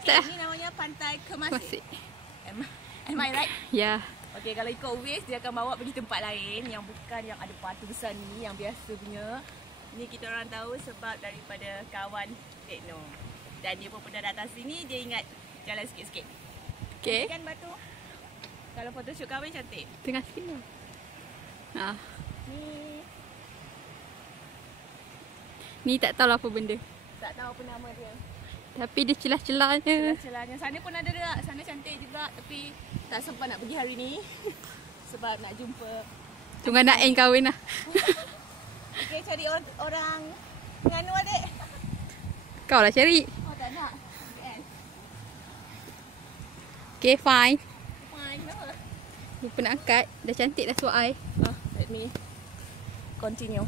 Okay, ini namanya Pantai Kemasik. Am I right? Ya. Okay, kalau ikut Waze, dia akan bawa pergi tempat lain yang bukan yang ada batu besar ni, yang biasa punya. Ni kita orang tahu sebab daripada kawan Tekno. Dan dia pun pernah datang sini, dia ingat jalan sikit-sikit. Okay. Kan batu? Kalau photoshoot kahwin cantik. Tengah sini. Ha. Ni tak tahu apa benda. Tak tahu apa nama dia. Tapi dia celah-celahnya. Celah-celahnya. Sana pun ada tak? Sana cantik juga. Tapi tak sempat nak pergi hari ni. Sebab nak jumpa. Tunggu nak kahwin lah. Okay, cari orang nganu adik. Kau lah cari. Oh, tak nak. Okay, fine. Fine, kenapa? Lupa nak angkat. Dah cantik dah suara air. Let me continue.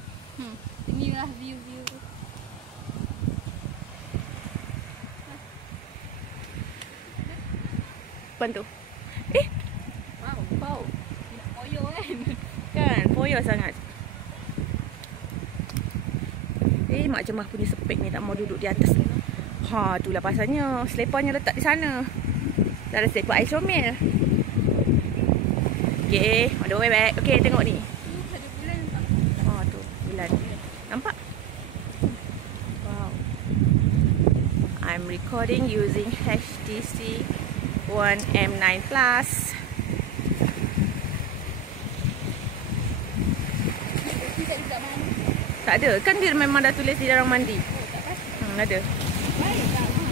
Inilah view. Bantu. Wow. Nak koyo kan? Kan, foya sangat. Mak Jemah punya sepik ni tak mau duduk di atas. Ha, itulah pasalnya. Seleparnya letak di sana. Dah ada selepar air comel. Okay, on the way back. Okay, tengok ni. Ada bulan tak? Oh, tu bulan. Nampak? Wow. I'm recording using HTC One M9 Plus. Tak ada. Kan dia memang dah tulis di dalam mandi. Ada.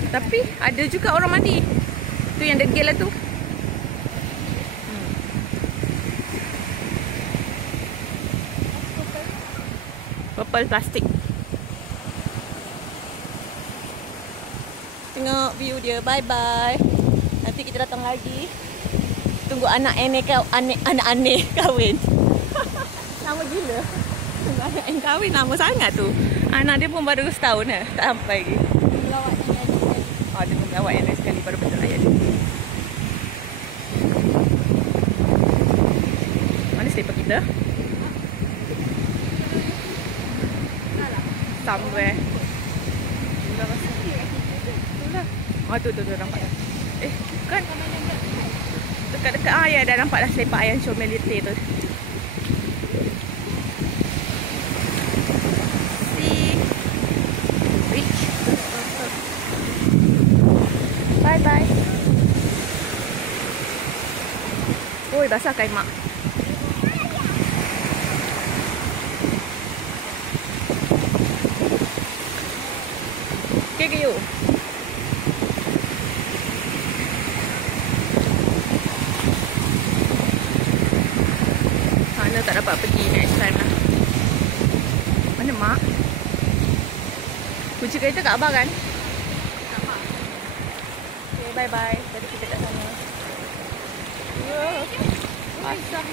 Tapi ada juga orang mandi. Tu yang degil lah tu. Purple plastik. Tengok view dia. Bye bye. Nanti kita datang lagi. Tunggu anak aneh kahwin. Lama gila. Tunggu anak yang kahwin lama sangat tu. Anak dia pun baru setahun dah. Tak sampai lagi. Melawat yang lain sekali. Oh, dia melawat yang lain sekali baru betul ayat dia. Mana selipar kita? Somewhere. Oh, tu nampak dah. Kan? Dekat-dekat ya dah nampak dah selipar ayam comel letih tu. See. Reach. Bye bye. Oi, basah kain mak. Okay, yuk. Sana tak dapat pergi next time lah. Mana mak? Kunci kereta kat abang kan? Okay, bye bye. Tadi kita kat sana. Asam.